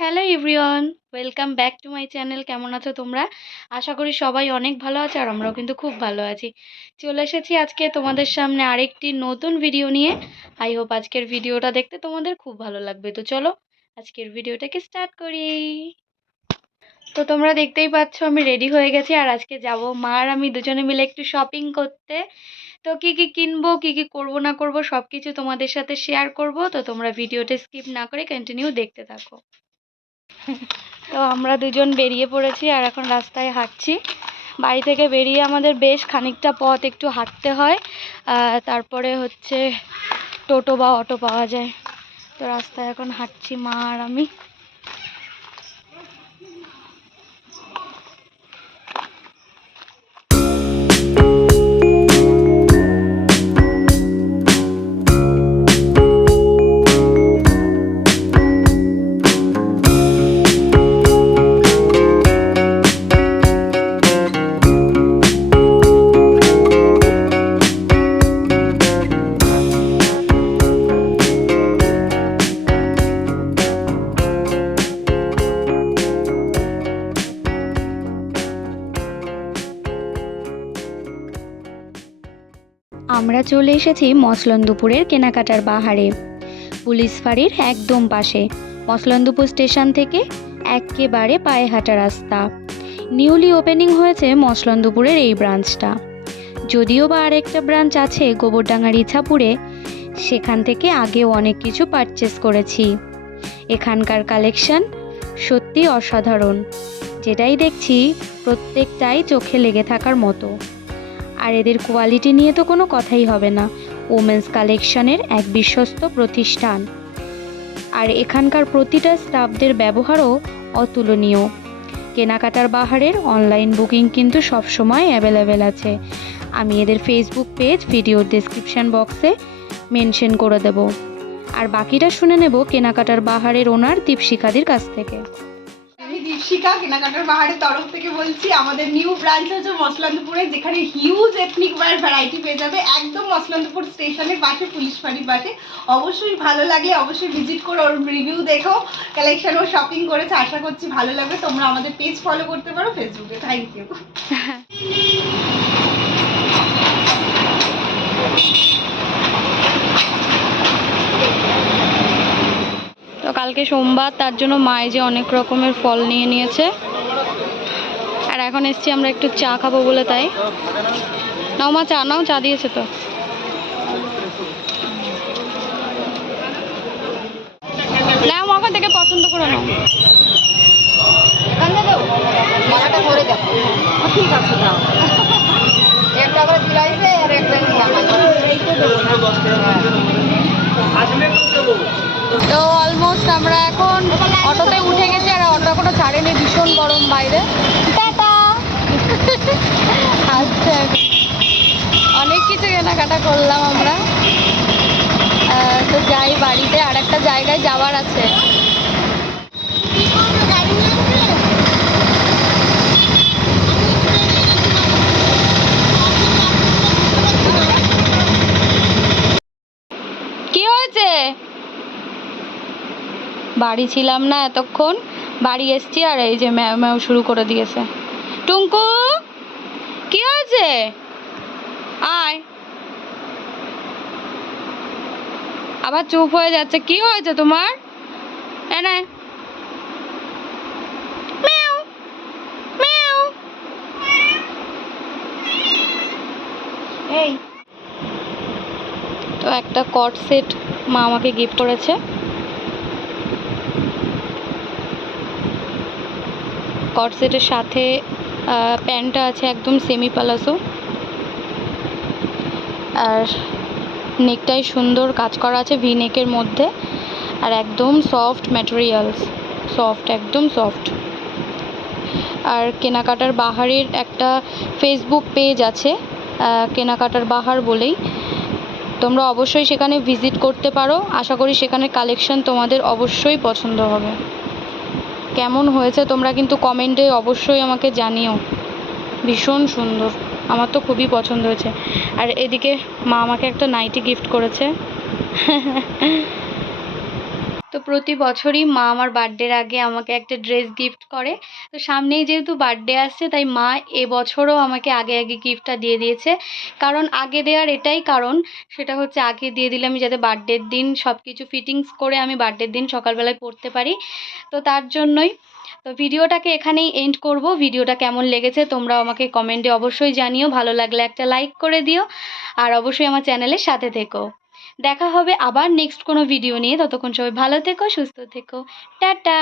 Hello everyone, welcome back to my channel. কেমন আছো তোমরা? আশা করি সবাই অনেক ভালো আছে আর আমরাও কিন্তু খুব ভালো আছি। চলে এসেছি আজকে তোমাদের সামনে আরেকটি নতুন ভিডিও নিয়ে। আই হোপ আজকের ভিডিওটা দেখতে তোমাদের খুব ভালো লাগবে। তো চলো আজকের ভিডিওটাকে স্টার্ট করি। তো তোমরা দেখতেই পাচ্ছ আমি রেডি হয়ে গেছি আর আজকে যাব মা আর আমি দুজনে মিলে একটু শপিং করতে। তো কি কি কিনবো, কি কি করবো না করবো সবকিছু তোমাদের সাথে শেয়ার করব। তো তোমরা ভিডিওটা স্কিপ না করে কন্টিনিউ দেখতে থাকো। তো আমরা দুজন বেরিয়ে পড়েছি আর এখন রাস্তায় হাঁটছি। বাড়ি থেকে বেরিয়ে আমাদের বেশ খানিকটা পথ একটু হাঁটতে হয়, তারপরে হচ্ছে টোটো বা অটো পাওয়া যায়। তো রাস্তায় এখন হাঁটছি মা আর আমি। আমরা চলে এসেছি মসলন্দপুরের কেনাকাটার বাহারে, পুলিশ ফাঁড়ির একদম পাশে। মসলন্দপুর স্টেশন থেকে একেবারে পায়ে হাঁটা রাস্তা। নিউলি ওপেনিং হয়েছে মসলন্দপুরের এই ব্রাঞ্চটা। যদিও বা আরেকটা ব্রাঞ্চ আছে গোবরডাঙ্গার ইছাপুরে, সেখান থেকে আগেও অনেক কিছু পারচেস করেছি। এখানকার কালেকশন সত্যি অসাধারণ। যেটাই দেখছি প্রত্যেকটাই চোখে লেগে থাকার মতো। আর এদের কোয়ালিটি নিয়ে তো কোনো কথাই হবে না। ওমেন্স কালেকশনের এক বিশ্বস্ত প্রতিষ্ঠান। আর এখানকার প্রতিটা স্টাফদের ব্যবহারও অতুলনীয়। কেনাকাটার বাহারের অনলাইন বুকিং কিন্তু সবসময় অ্যাভেলেবেল আছে। আমি এদের ফেসবুক পেজ ভিডিওর ডেসক্রিপশান বক্সে মেনশন করে দেব। আর বাকিটা শুনে নেব কেনাকাটার বাহারের ওনার দীপশিখাদির কাছ থেকে। আমি দীপশিখা, কেনাকাটার বাহারের তরফ থেকে বলছি। আমাদের নিউ ব্রাঞ্চ হচ্ছে মসলন্দপুরে, যেখানে হিউজ এথনিক ওয়্যার ভ্যারাইটি পেয়ে যাবে একদম মসলন্দপুর স্টেশনের পাশে, পুলিশ ফাঁড়ির পাশে। অবশ্যই ভালো লাগলে অবশ্যই ভিজিট করো, ওর রিভিউ দেখো, কালেকশন ও শপিং করেছে, আশা করছি ভালো লাগবে। তোমরা আমাদের পেজ ফলো করতে পারো ফেসবুকে। Thank you. তো কালকে সোমবার, তার জন্য মায়ে যে অনেক রকমের ফল নিয়ে নিয়েছে। আর এখন এসছি আমরা একটু চা খাবো বলে, তাই নাও মা, চা নাও, চা দিয়েছে তো। নাও মা, ওখান থেকে পছন্দ করে নাও। ঠিক আছে, দাও। একটা করে দিলাইছে আর একটা তো অলমোস্ট আমরা এখন অটোতে উঠে গেছি আর অটো এখনো ছাড়েনি, ভীষণ গরম বাইরে। টাটা। আচ্ছা, অনেক কিছু কেনাকাটা করলাম আমরা। তো যাই বাড়িতে, আর একটা জায়গায় যাওয়ার আছে। কি হয়েছে? বাড়ি ছিলাম না এতক্ষণ, বাড়ি এসছি আর এই যে ম্যাও ম্যাও শুরু করে দিয়েছে। টুঙ্কু, কি হয়েছে? আয়। আবার চুপ হয়ে যাচ্ছে। কি হয়েছে তোমার? এনে ম্যাও ম্যাও। এই তো একটা কট সেট মা আমাকে গিফট করেছে। কট সেটের সাথে প্যান্টটা আছে একদম সেমি পালাসো, আর নেকটাই সুন্দর কাজ করা আছে ভি নেকের মধ্যে, আর একদম সফট ম্যাটেরিয়ালস, সফট, একদম সফট। আর কেনাকাটার বাহারের একটা ফেসবুক পেজ আছে, কেনাকাটার বাহার বলেই, তোমরা অবশ্যই সেখানে ভিজিট করতে পারো। আশা করি সেখানে কালেকশন তোমাদের অবশ্যই পছন্দ হবে। কেমন হয়েছে তোমরা কিন্তু কমেন্টে অবশ্যই আমাকে জানিও। ভীষণ সুন্দর, আমার তো খুবই পছন্দ হয়েছে। আর এদিকে মা আমাকে একটা নাইটি গিফট করেছে। তো তো প্রতি বছরই মা আমার বার্থডের আগে আমাকে একটা ড্রেস গিফট করে। তো সামনেই যেহেতু বার্থডে আসছে, তাই মা এবছরও আমাকে আগে আগে গিফটটা দিয়ে দিয়েছে। কারণ আগে দেওয়ার এটাই কারণ, সেটা হচ্ছে আগে দিয়ে দিলে আমি যাতে বার্থডের দিন সব কিছু ফিটিংস করে আমি বার্থডের দিন সকালবেলায় পরতে পারি। তো তার জন্যই। তো ভিডিওটাকে এখানেই এন্ড করব। ভিডিওটা কেমন লেগেছে তোমরা আমাকে কমেন্টে অবশ্যই জানিও, ভালো লাগলে একটা লাইক করে দিও, আর অবশ্যই আমার চ্যানেলের সাথে থেকো। দেখা হবে আবার নেক্সট কোনো ভিডিও নিয়ে। ততক্ষণ সবাই ভালো থেকো, সুস্থ থেকো। টাটা।